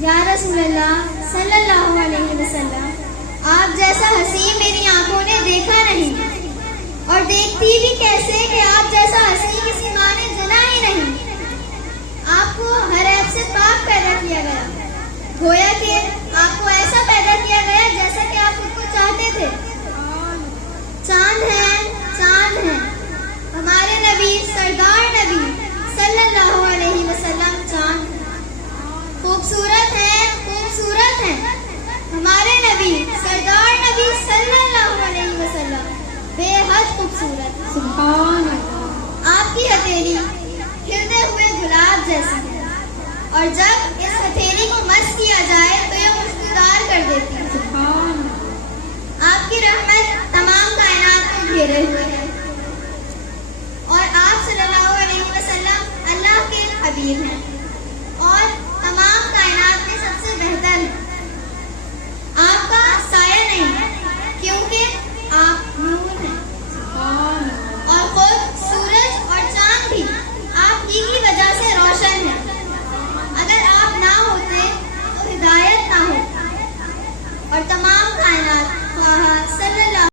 یا رسول اللہ صلی اللہ علیہ وسلم، آپ جیسا حسین میری آنکھوں نے دیکھا نہیں، اور دیکھتی بھی کیسے کہ آپ جیسا حسین کسی ماں نے جنا ہی نہیں۔ آپ کو ہر عیب سے پاک پیدا کیا گیا، گویا کہ آپ کو ایسا پیدا کیا گیا جیسا کہ آپ خود کو چاہتے تھے۔ چاند ہیں ہمارے نبی سردار نبی صلی اللہ علیہ وسلم، چاند خوبصورت ہیں ہمارے نبی سردار نبی صلی اللہ علیہ وسلم، بے حد خوبصورت۔ سبحان اللہ۔ آپ کی ہتھیلی کھلتے ہوئے گلاب جیسی ہے، اور جب اس ہتھیلی